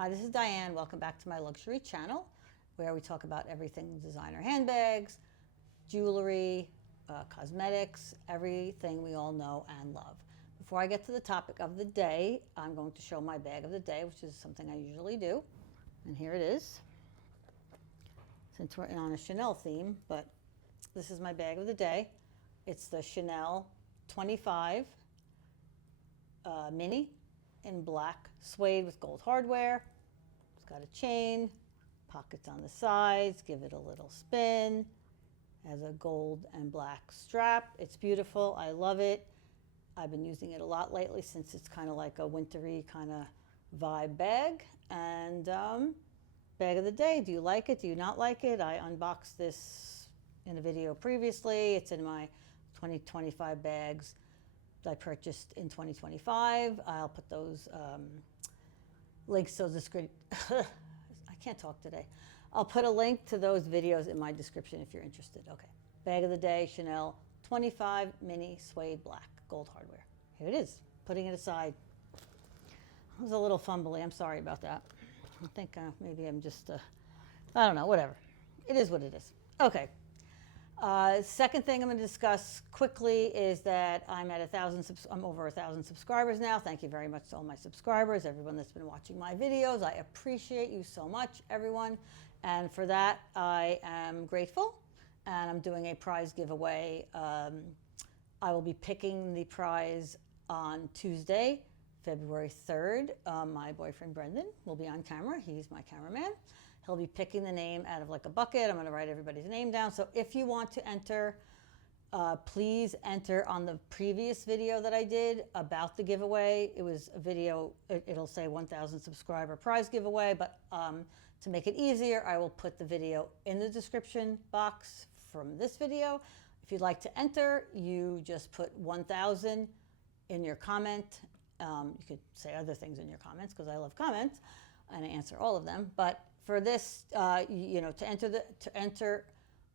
Hi, this is Diane. Welcome back to my luxury channel where we talk about everything designer handbags, jewelry, cosmetics, everything we all know and love. Before I get to the topic of the day, I'm going to show my bag of the day, which is something I usually do. And here it is, since we're on a Chanel theme, but this is my bag of the day. It's the Chanel 25 Mini in black suede with gold hardware. It's got a chain, pockets on the sides, give it a little spin. Has a gold and black strap. It's beautiful. I love it. I've been using it a lot lately since it's kind of like a wintry kind of vibe bag. And bag of the day. Do you like it? Do you not like it? I unboxed this in a video previously. It's in my 2025 bags that I purchased in 2025. I'll put those links to those I can't talk today. I'll put a link to those videos in my description if you're interested. Okay. Bag of the day, Chanel 25 Mini Suede Black, gold hardware. Here it is. Putting it aside. It was a little fumbly. I'm sorry about that. I think maybe I'm just, I don't know, whatever. It is what it is. Okay. Second thing I'm going to discuss quickly is that I'm at I'm over 1,000 subscribers now. Thank you very much to all my subscribers, everyone that's been watching my videos. I appreciate you so much, everyone. And for that, I am grateful. And I'm doing a prize giveaway. I will be picking the prize on Tuesday, February 3rd. My boyfriend, Brendan, will be on camera. He's my cameraman. He'll be picking the name out of like a bucket. I'm going to write everybody's name down. So if you want to enter, please enter on the previous video that I did about the giveaway. It was a video, it'll say 1,000 subscriber prize giveaway, but to make it easier, I will put the video in the description box from this video. If you'd like to enter, you just put 1,000 in your comment. You could say other things in your comments because I love comments and I answer all of them. But for this, to enter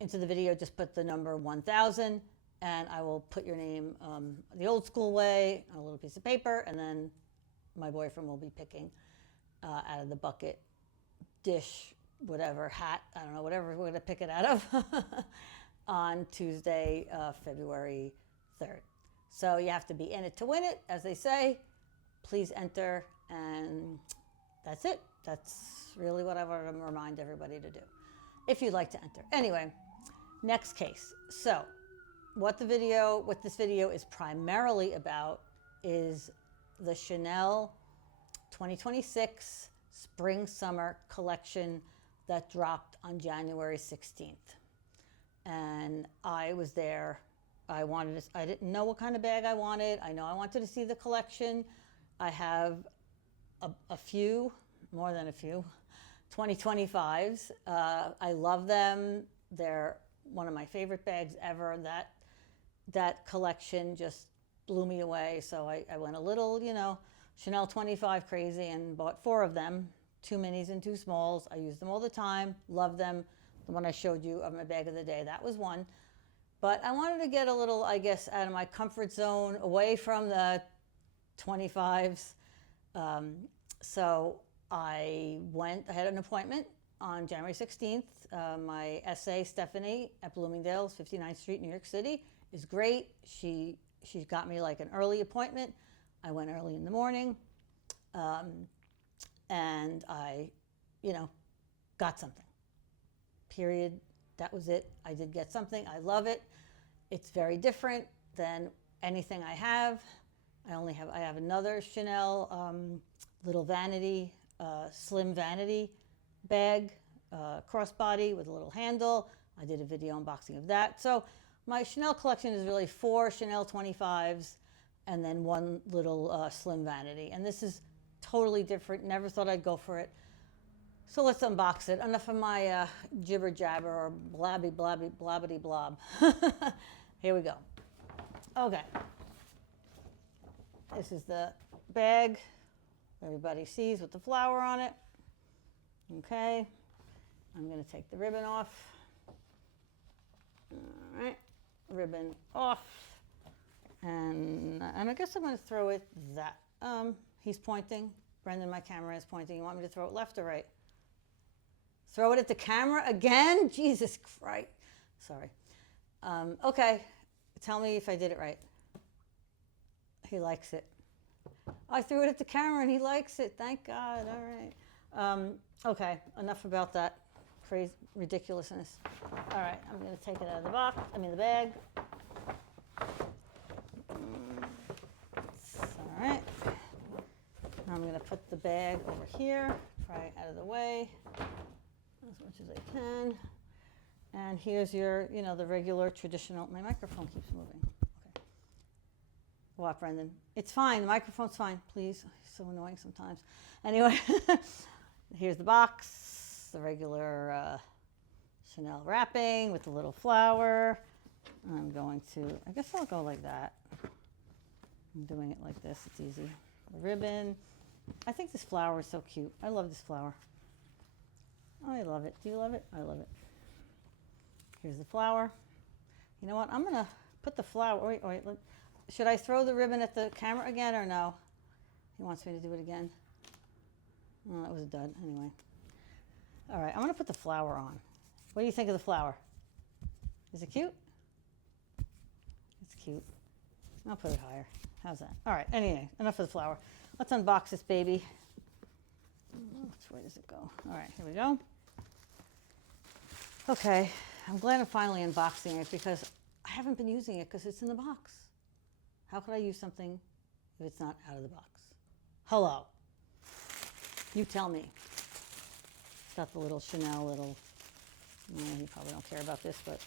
into the video, just put the number 1,000, and I will put your name the old school way on a little piece of paper, and then my boyfriend will be picking out of the bucket, dish, whatever, hat, I don't know, whatever we're going to pick it out of on Tuesday, February 3rd. So you have to be in it to win it, as they say. Please enter, and that's it. That's really what I want to remind everybody to do, if you'd like to enter. Anyway, next case. So what this video is primarily about is the Chanel 2026 Spring-Summer collection that dropped on January 16th. And I was there. I didn't know what kind of bag I wanted. I know I wanted to see the collection. I have a few, more than a few, 2025s. I love them. They're one of my favorite bags ever. That collection just blew me away. So I went a little, Chanel 25 crazy and bought 4 of them, 2 minis and 2 smalls. I use them all the time, love them. The one I showed you of my bag of the day, that was one. But I wanted to get a little, I guess, out of my comfort zone, away from the 25s. So I had an appointment on January 16th. My SA, Stephanie, at Bloomingdale's, 59th Street, New York City, is great. She got me like an early appointment. I went early in the morning, and I, got something. Period. That was it. I did get something. I love it. It's very different than anything I have. I have another Chanel little vanity, slim vanity bag, crossbody with a little handle. I did a video unboxing of that. So my Chanel collection is really 4 Chanel 25s and then 1 little slim vanity. And this is totally different. Never thought I'd go for it. So let's unbox it. Enough of my jibber jabber or blabbity blob. Here we go. Okay. This is the bag everybody sees with the flower on it. Okay. I'm going to take the ribbon off. All right. Ribbon off. And I guess I'm going to throw it that. He's pointing. Brendan, my camera is pointing. You want me to throw it left or right? Throw it at the camera again? Jesus Christ. Sorry. Okay. Tell me if I did it right. He likes it. I threw it at the camera and he likes it. Thank God. All right. Okay. Enough about that crazy ridiculousness. All right. I'm going to take it out of the box. I mean the bag. All right. I'm going to put the bag over here, right out of the way, as much as I can. And here's your, the regular traditional, my microphone keeps moving. Okay. What, Brendan? It's fine, the microphone's fine, please. It's so annoying sometimes. Anyway, here's the box, the regular Chanel wrapping with the little flower. I'm going to, I guess I'll go like that. I'm doing it like this, it's easy. The ribbon. I think this flower is so cute. I love this flower. I love it. Do you love it? I love it. Here's the flower. You know what? I'm going to put the flower. Wait. Should I throw the ribbon at the camera again or no? He wants me to do it again. Oh, that was a dud. Anyway. All right. I'm going to put the flower on. What do you think of the flower? Is it cute? It's cute. I'll put it higher. How's that? All right. Anyway, enough of the flower. Let's unbox this baby. Which way does it go? All right. Here we go. Okay. I'm glad I'm finally unboxing it because I haven't been using it because it's in the box. How could I use something if it's not out of the box? Hello. You tell me. It's got the little Chanel you probably don't care about this, but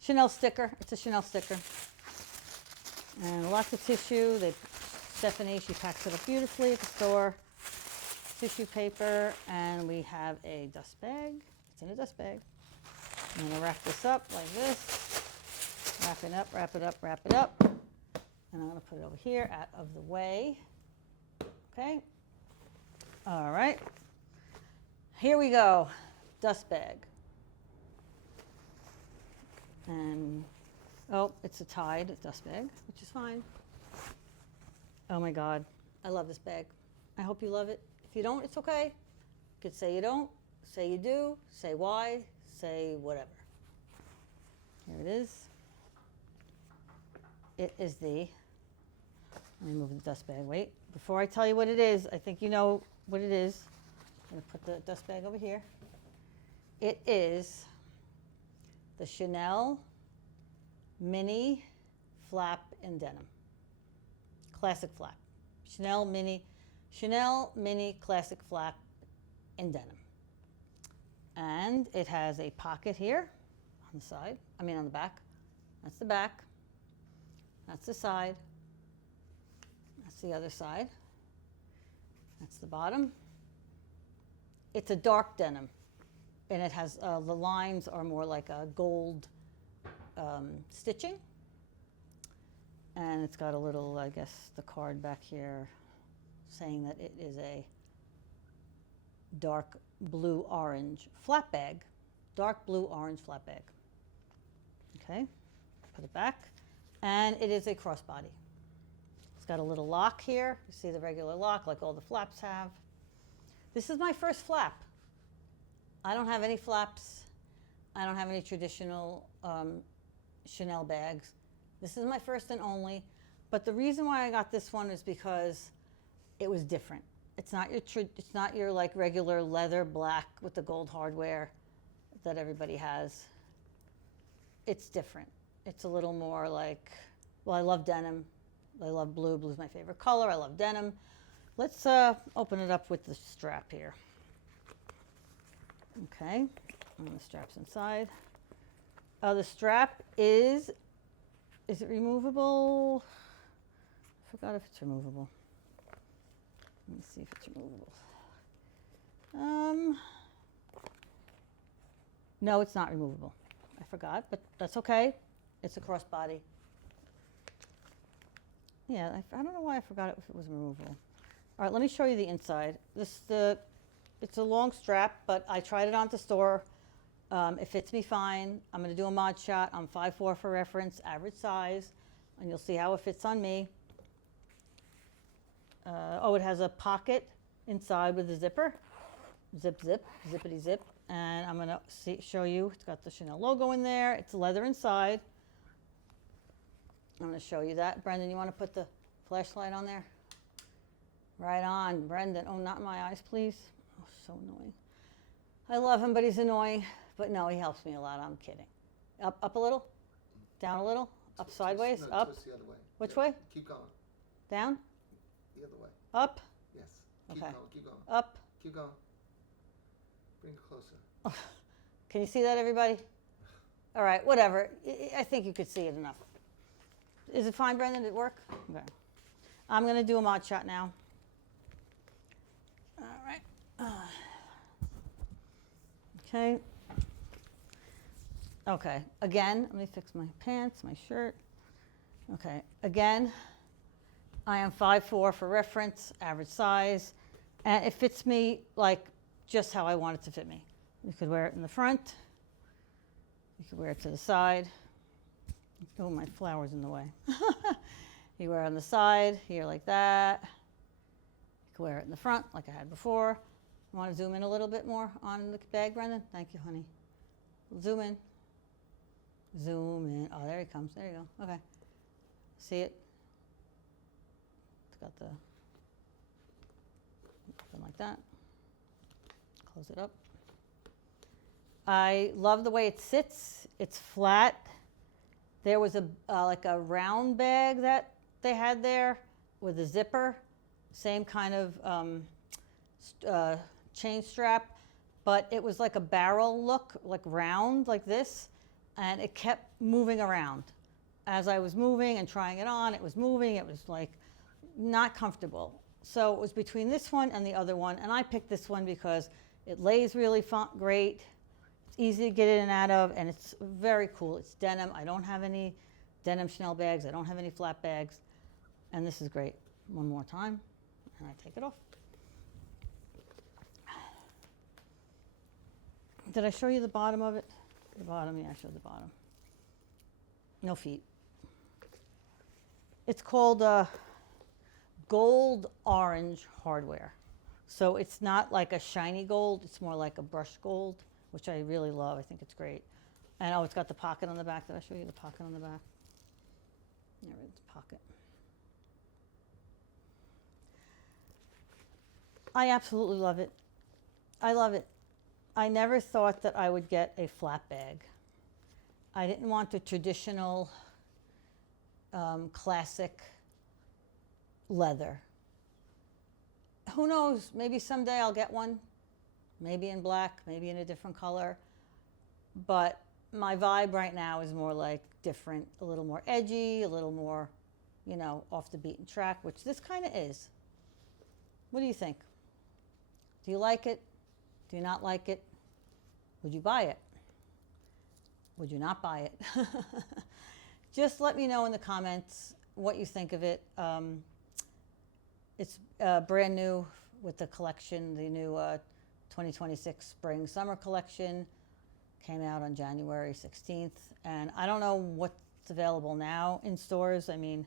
Chanel sticker. It's a Chanel sticker. And lots of tissue. Stephanie, she packs it up beautifully at the store. Tissue paper, and we have a dust bag. It's in a dust bag. I'm going to wrap this up like this. Wrap it up, wrap it up, wrap it up. And I'm going to put it over here out of the way. Okay. All right. Here we go. Dust bag. And, it's a tied dust bag, which is fine. Oh my God. I love this bag. I hope you love it. If you don't, it's okay. You could say you don't, say you do, say why, say whatever. Here it is. It is let me move the dust bag. Wait, before I tell you what it is, I think you know what it is. I'm going to put the dust bag over here. It is the Chanel Mini Flap in Denim. Classic flap. Chanel Mini Classic Flap in denim. And it has a pocket here on the back. That's the back. That's the side. That's the other side. That's the bottom. It's a dark denim. And it has, the lines are more like a gold stitching. And it's got a little, I guess, the card back here saying that it is a dark blue-orange flap bag. Dark blue-orange flap bag. Okay, put it back. And it is a crossbody. It's got a little lock here. You see the regular lock like all the flaps have. This is my first flap. I don't have any flaps. I don't have any traditional Chanel bags. This is my first and only, but the reason why I got this one is because it was different. It's not your like regular leather black with the gold hardware that everybody has. It's different. It's a little more like, I love denim. I love blue. Blue's my favorite color. I love denim. Let's open it up with the strap here. Okay, and the strap's inside. The strap is it removable? I forgot if it's removable. Let me see if it's removable. No, it's not removable. I forgot, but that's okay. It's a crossbody. Yeah, I don't know why I forgot if it was removable. All right, let me show you the inside. It's a long strap, but I tried it on the store. It fits me fine. I'm going to do a mod shot. I'm 5'4" for reference, average size, and you'll see how it fits on me. Oh, it has a pocket inside with a zipper. Zip, zip, zippity zip. And I'm going to show you. It's got the Chanel logo in there. It's leather inside. I'm going to show you that. Brendan, you want to put the flashlight on there? Right on, Brendan. Oh, not in my eyes, please. Oh, so annoying. I love him, but he's annoying. But no, he helps me a lot. I'm kidding. Up a little? Down a little? Up sideways? No, up? twist the other way. Which way? Keep going. Down? The other way. Up? Yes. Okay. Keep going. Keep going. Up? Keep going. Bring it closer. Can you see that, everybody? All right, whatever. I think you could see it enough. Is it fine, Brendan? Did it work? Okay. I'm going to do a mod shot now. All right. Okay. Okay. Again, let me fix my pants, my shirt. Okay. Again, I am 5'4" for reference, average size, and it fits me like just how I want it to fit me. You could wear it in the front. You could wear it to the side. Oh, my flower's in the way. You wear it on the side, here like that. You could wear it in the front like I had before. You want to zoom in a little bit more on the bag, Brendan? Thank you, honey. Zoom in. Zoom in. Oh, there he comes. There you go. Okay. See it? It's got the, something like that. Close it up. I love the way it sits. It's flat. There was a like a round bag that they had there with a zipper, same kind of chain strap, but it was like a barrel look, like round, like this, and it kept moving around. As I was moving and trying it on, it was moving. It was like not comfortable. So it was between this one and the other one, and I picked this one because it lays really great. It's easy to get in and out of, and it's very cool. It's denim. I don't have any denim Chanel bags. I don't have any flat bags, and this is great. One more time, and I take it off. Did I show you the bottom of it? The bottom, yeah, I showed the bottom. No feet. It's called gold orange hardware. So it's not like a shiny gold, it's more like a brushed gold, which I really love. I think it's great. And oh, it's got the pocket on the back. Did I show you the pocket on the back? There it is, pocket. I absolutely love it. I love it. I never thought that I would get a flat bag. I didn't want the traditional classic leather. Who knows, maybe someday I'll get one, maybe in black, maybe in a different color, but my vibe right now is more like different, a little more edgy, a little more, you know, off the beaten track, which this kind of is. What do you think? Do you like it? Do you not like it? Would you buy it? Would you not buy it? Just let me know in the comments what you think of it. It's brand new with the collection, the new 2026 spring summer collection came out on January 16th. And I don't know what's available now in stores. I mean,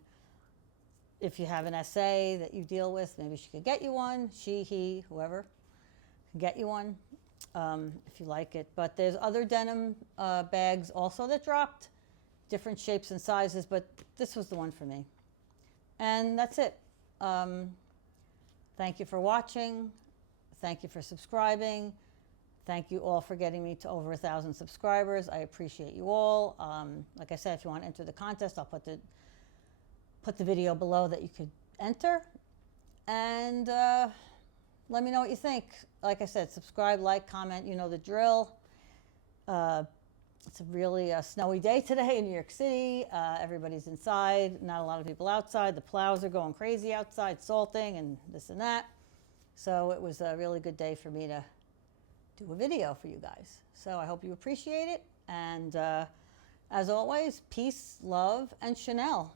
if you have an SA that you deal with, maybe she could get you one. She, he, whoever can get you one if you like it. But there's other denim bags also that dropped, different shapes and sizes, but this was the one for me. And that's it. Thank you for watching. Thank you for subscribing. Thank you all for getting me to over 1,000 subscribers. I appreciate you all. Like I said, if you want to enter the contest, I'll put the video below that you could enter. And let me know what you think. Like I said, subscribe, like, comment, you know the drill. It's a really snowy day today in New York City. Everybody's inside, not a lot of people outside. The plows are going crazy outside, salting and this and that. So it was a really good day for me to do a video for you guys. So I hope you appreciate it. And as always, peace, love, and Chanel.